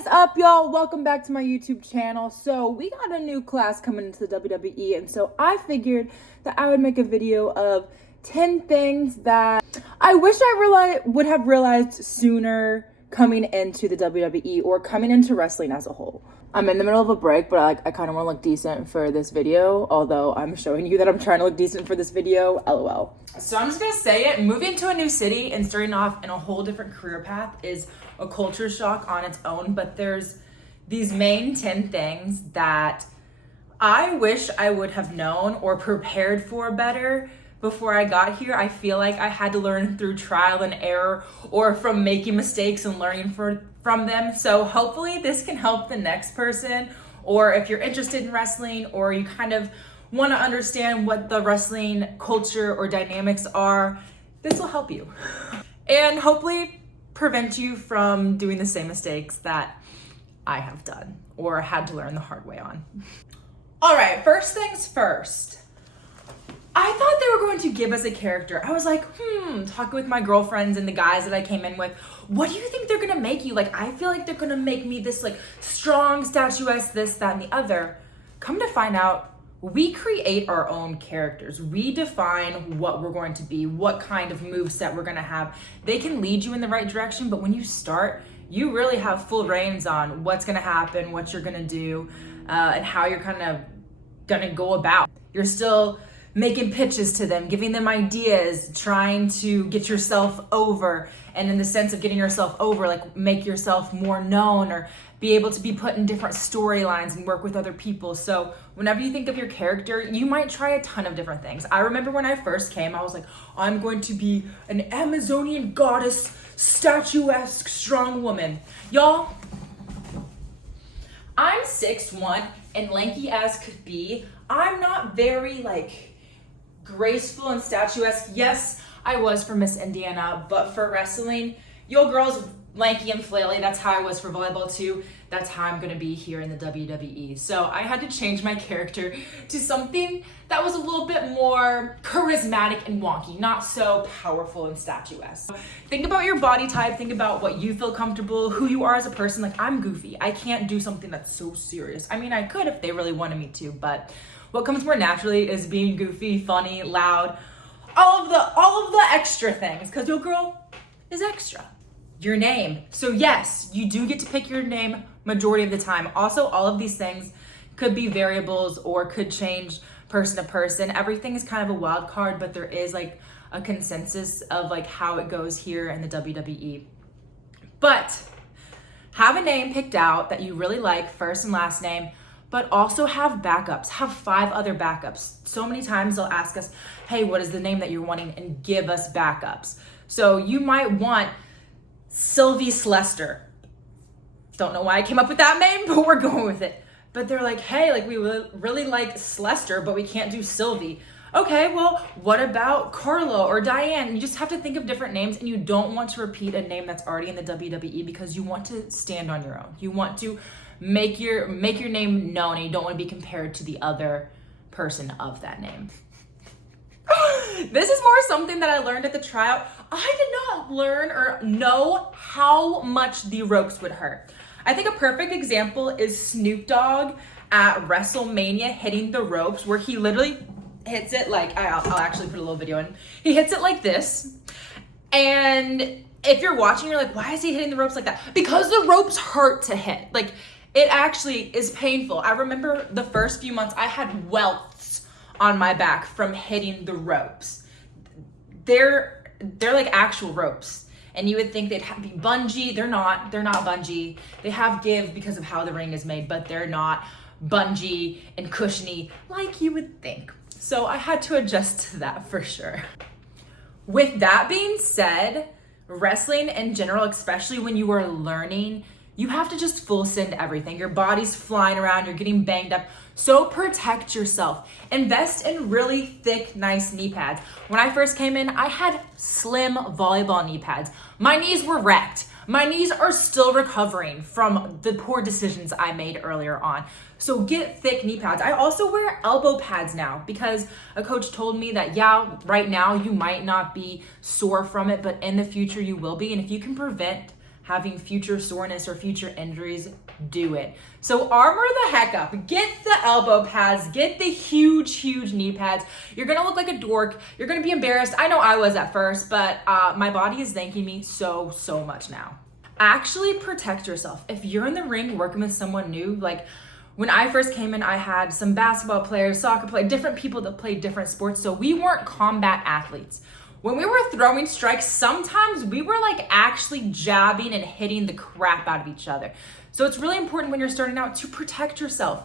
is up, y'all? Welcome back to my YouTube channel. So we got a new class coming into the WWE, and so I figured that I would make a video of 10 things that I wish I would have realized sooner coming into the WWE or coming into wrestling as a whole. I'm in the middle of a break, but I kind of want to look decent for this video, although I'm showing you that I'm trying to look decent for this video, LOL. So I'm just gonna say it, moving to a new city and starting off in a whole different career path is a culture shock on its own, but there's these main 10 things that I wish I would have known or prepared for better before I got here. I feel like I had to learn through trial and error or from making mistakes and learning from them. So hopefully this can help the next person, or if you're interested in wrestling or you kind of want to understand what the wrestling culture or dynamics are, this will help you. And hopefully prevent you from doing the same mistakes that I have done or had to learn the hard way on. All right, first things first. I thought they were going to give us a character. I was like, talking with my girlfriends and the guys that I came in with, what do you think they're gonna make you? Like, I feel like they're gonna make me this like strong, statuesque, this, that, and the other. Come to find out, we create our own characters. We define what we're going to be, what kind of moveset we're gonna have. They can lead you in the right direction, but when you start, you really have full reins on what's gonna happen, what you're gonna do, and how you're kind of gonna go about. You're still making pitches to them, giving them ideas, trying to get yourself over. And in the sense of getting yourself over, like make yourself more known or be able to be put in different storylines and work with other people. So whenever you think of your character, you might try a ton of different things. I remember when I first came, I was like, I'm going to be an Amazonian goddess, statuesque, strong woman. Y'all, I'm 6'1" and lanky as could be. I'm not very like graceful and statuesque. Yes, I was for Miss Indiana, but for wrestling, yo girls, lanky and flaily. That's how I was for volleyball too. That's how I'm gonna be here in the WWE. So I had to change my character to something that was a little bit more charismatic and wonky, not so powerful and statuesque. Think about your body type, think about what you feel comfortable, who you are as a person. Like, I'm goofy. I can't do something that's so serious. I mean, I could if they really wanted me to, but what comes more naturally is being goofy, funny, loud, all of the extra things, because your girl is extra. Your name. So yes, you do get to pick your name majority of the time. Also, all of these things could be variables or could change person to person. Everything is kind of a wild card, but there is like a consensus of like how it goes here in the WWE. But have a name picked out that you really like, first and last name, but also have backups. Have 5 other backups. So many times they'll ask us, hey, what is the name that you're wanting? And give us backups. So you might want Sylvie Slester. Don't know why I came up with that name, but we're going with it. But they're like, hey, like we really like Slester, but we can't do Sylvie. Okay, well, what about Carla or Diane? You just have to think of different names, and you don't want to repeat a name that's already in the WWE because you want to stand on your own. You want to make your name known, and you don't want to be compared to the other person of that name. This is more something that I learned at the tryout. I did not learn or know how much the ropes would hurt. I think a perfect example is Snoop Dogg at WrestleMania hitting the ropes, where he literally hits it like, I'll actually put a little video in. He hits it like this. And if you're watching, you're like, why is he hitting the ropes like that? Because the ropes hurt to hit. Like, it actually is painful. I remember the first few months I had welts on my back from hitting the ropes. They're like actual ropes. And you would think they'd be bungee. They're not bungee. They have give because of how the ring is made, but they're not bungee and cushiony like you would think. So I had to adjust to that for sure. With that being said, wrestling in general, especially when you are learning, you have to just full send everything. Your body's flying around, you're getting banged up. So protect yourself. Invest in really thick, nice knee pads. When I first came in, I had slim volleyball knee pads. My knees were wrecked. My knees are still recovering from the poor decisions I made earlier on. So get thick knee pads. I also wear elbow pads now because a coach told me that, yeah, right now you might not be sore from it, but in the future you will be. And if you can prevent having future soreness or future injuries, do it. So armor the heck up. Get the elbow pads, get the huge knee pads. You're gonna look like a dork. You're gonna be embarrassed. I know I was at first, but my body is thanking me so much now. Actually protect yourself. If you're in the ring working with someone new, like when I first came in, I had some basketball players, soccer players, different people that played different sports. So we weren't combat athletes. When we were throwing strikes, sometimes we were like actually jabbing and hitting the crap out of each other. So it's really important when you're starting out to protect yourself.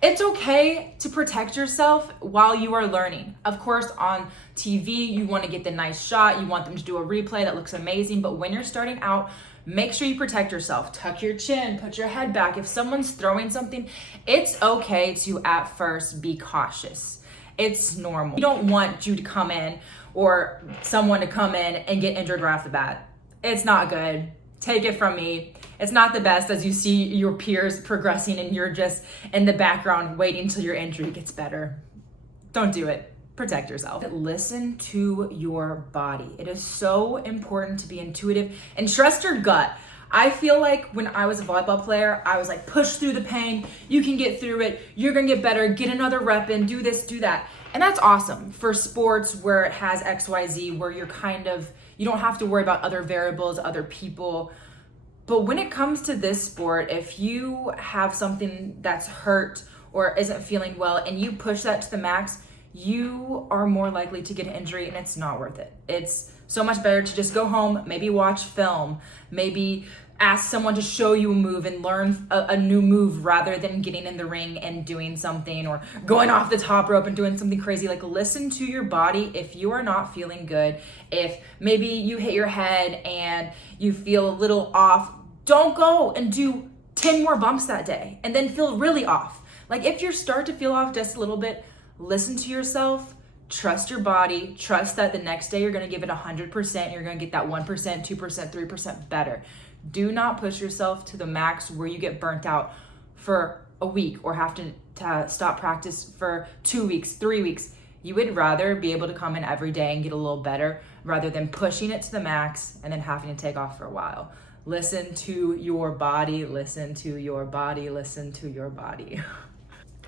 It's okay to protect yourself while you are learning. Of course, on TV, you want to get the nice shot. You want them to do a replay that looks amazing. But when you're starting out, make sure you protect yourself. Tuck your chin, put your head back. If someone's throwing something, it's okay to at first be cautious. It's normal. We don't want you to come in or someone to come in and get injured right off the bat. It's not good. Take it from me. It's not the best as you see your peers progressing and you're just in the background waiting until your injury gets better. Don't do it. Protect yourself. Listen to your body. It is so important to be intuitive and trust your gut. I feel like when I was a volleyball player, I was like, push through the pain. You can get through it. You're going to get better. Get another rep in. Do this, do that. And that's awesome for sports where it has XYZ, where you're you don't have to worry about other variables, other people. But when it comes to this sport, if you have something that's hurt or isn't feeling well and you push that to the max, you are more likely to get an injury and it's not worth it. It's so much better to just go home, maybe watch film, maybe ask someone to show you a move and learn a new move rather than getting in the ring and doing something or going off the top rope and doing something crazy. Like, listen to your body. If you are not feeling good, if maybe you hit your head and you feel a little off, don't go and do 10 more bumps that day and then feel really off. Like, if you start to feel off just a little bit, listen to yourself, trust your body, trust that the next day you're gonna give it 100%, you're gonna get that 1%, 2%, 3% better. Do not push yourself to the max where you get burnt out for a week or have to stop practice for 2 weeks, 3 weeks. You would rather be able to come in every day and get a little better rather than pushing it to the max and then having to take off for a while. Listen to your body, listen to your body, listen to your body.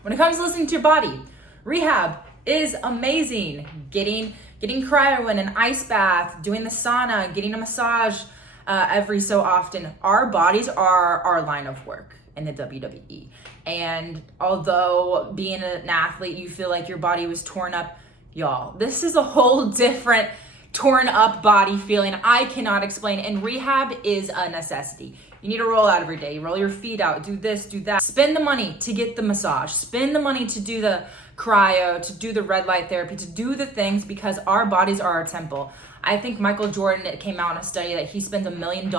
When it comes to listening to your body, rehab is amazing. Getting cryo in an ice bath, doing the sauna, getting a massage every so often. Our bodies are our line of work in the WWE. And although being an athlete, you feel like your body was torn up, y'all, this is a whole different torn up body feeling I cannot explain. And rehab is a necessity. You need to roll out every day. You roll your feet out, do this, do that. Spend the money to get the massage. Spend the money to do the cryo, to do the red light therapy, to do the things because our bodies are our temple. I think Michael Jordan, it came out in a study that he spends $1 million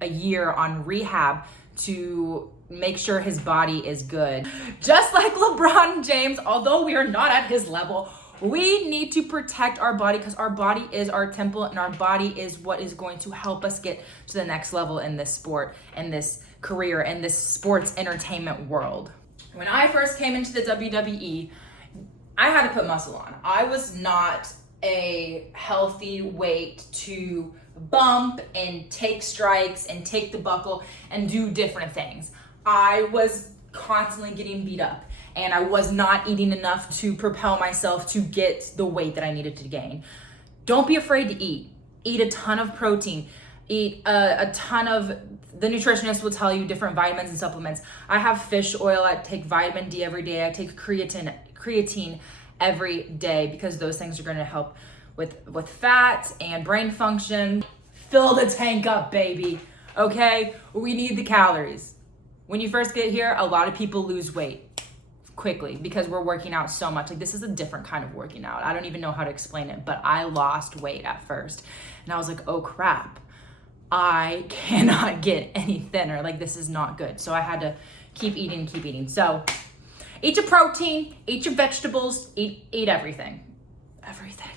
a year on rehab to make sure his body is good. Just like LeBron James, although we are not at his level, we need to protect our body because our body is our temple and our body is what is going to help us get to the next level in this sport, in this career, in this sports entertainment world. When I first came into the WWE, I had to put muscle on. I was not a healthy weight to bump and take strikes and take the buckle and do different things. I was constantly getting beat up and I was not eating enough to propel myself to get the weight that I needed to gain. Don't be afraid to eat. Eat a ton of protein. Eat a ton of, the nutritionist will tell you different vitamins and supplements. I have fish oil. I take vitamin D every day. I take creatine every day because those things are going to help with fat and brain function. Fill the tank up, baby. Okay? We need the calories. When you first get here, a lot of people lose weight quickly because we're working out so much. Like, this is a different kind of working out. I don't even know how to explain it, but I lost weight at first. And I was like, oh crap, I cannot get any thinner. Like, this is not good. So I had to keep eating. So eat your protein, eat your vegetables, eat everything. Everything.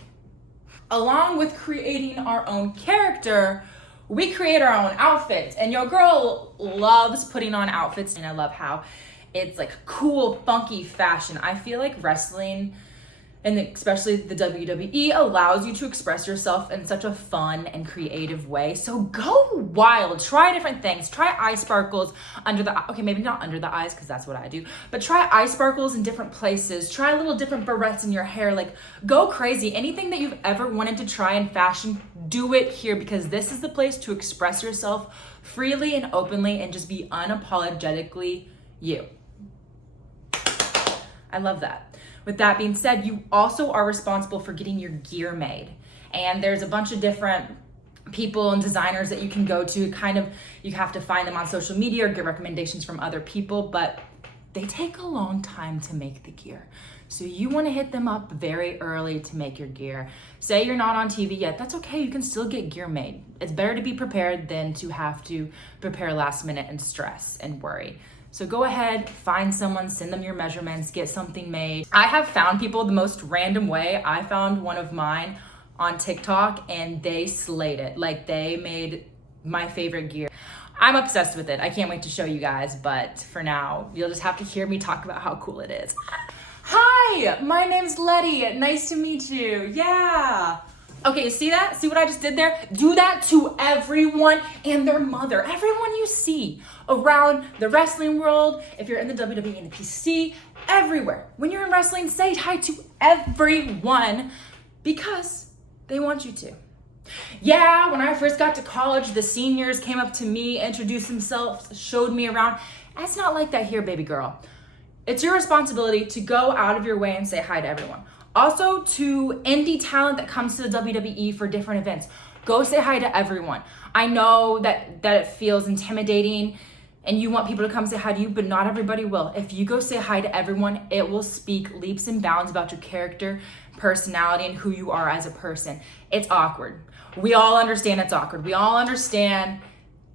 Along with creating our own character, we create our own outfits. And your girl loves putting on outfits. And I love how it's like cool, funky fashion. I feel like wrestling and especially the WWE allows you to express yourself in such a fun and creative way. So go wild, try different things, try eye sparkles under the, okay, maybe not under the eyes because that's what I do, but try eye sparkles in different places, try little different barrettes in your hair, like go crazy. Anything that you've ever wanted to try in fashion, do it here, because this is the place to express yourself freely and openly and just be unapologetically you. I love that. With that being said, you also are responsible for getting your gear made. And there's a bunch of different people and designers that you can go to. Kind of, you have to find them on social media or get recommendations from other people, but they take a long time to make the gear. So you want to hit them up very early to make your gear. Say you're not on TV yet, that's okay, you can still get gear made. It's better to be prepared than to have to prepare last minute and stress and worry. So go ahead, find someone, send them your measurements, get something made. I have found people the most random way. I found one of mine on TikTok and they slayed it. Like they made my favorite gear. I'm obsessed with it. I can't wait to show you guys, but for now, you'll just have to hear me talk about how cool it is. Hi, my name's Lete. Nice to meet you. Yeah. Okay, you see that? See what I just did there? Do that to everyone and their mother. Everyone you see around the wrestling world, if you're in the WWE and the PC, everywhere. When you're in wrestling, say hi to everyone because they want you to. Yeah, when I first got to college, the seniors came up to me, introduced themselves, showed me around. That's not like that here, baby girl. It's your responsibility to go out of your way and say hi to everyone. Also, to indie talent that comes to the WWE for different events, go say hi to everyone. I know that it feels intimidating and you want people to come say hi to you, but not everybody will. If you go say hi to everyone, it will speak leaps and bounds about your character, personality, and who you are as a person. It's awkward. We all understand it's awkward. We all understand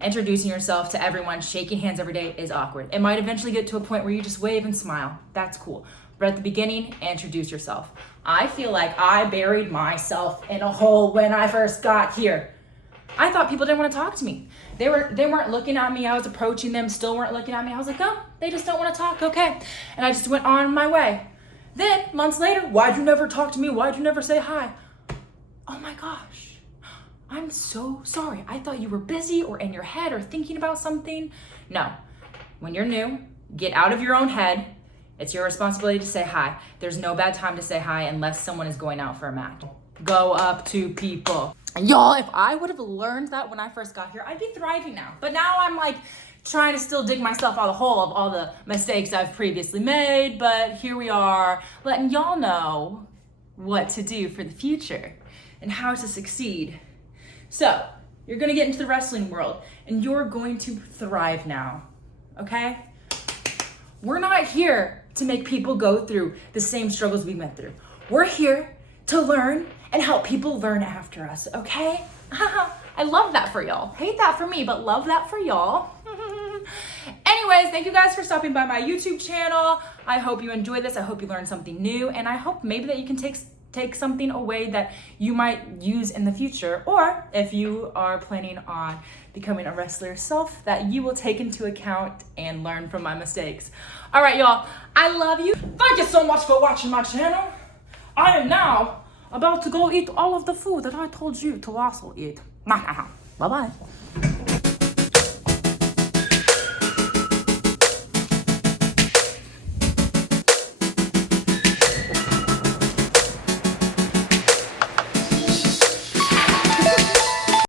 introducing yourself to everyone, shaking hands every day is awkward. It might eventually get to a point where you just wave and smile. That's cool. But at the beginning, introduce yourself. I feel like I buried myself in a hole when I first got here. I thought people didn't want to talk to me. They weren't looking at me. I was approaching them, still weren't looking at me. I was like, oh, they just don't want to talk, okay. And I just went on my way. Then, months later, why'd you never talk to me? Why'd you never say hi? Oh my gosh, I'm so sorry. I thought you were busy or in your head or thinking about something. No, when you're new, get out of your own head. It's your responsibility to say hi. There's no bad time to say hi unless someone is going out for a match. Go up to people. And y'all, if I would have learned that when I first got here, I'd be thriving now. But now I'm like trying to still dig myself out of the hole of all the mistakes I've previously made. But here we are, letting y'all know what to do for the future and how to succeed. So, you're gonna get into the wrestling world and you're going to thrive now, okay? We're not here to make people go through the same struggles we went through. We're here to learn and help people learn after us, okay? I love that for y'all. Hate that for me, but love that for y'all. Anyways, thank you guys for stopping by my YouTube channel. I hope you enjoyed this. I hope you learned something new, and I hope maybe that you can take something away that you might use in the future, or if you are planning on becoming a wrestler yourself, that you will take into account and learn from my mistakes. All right, y'all, I love you. Thank you so much for watching my channel. I am now about to go eat all of the food that I told you to also eat. Bye-bye.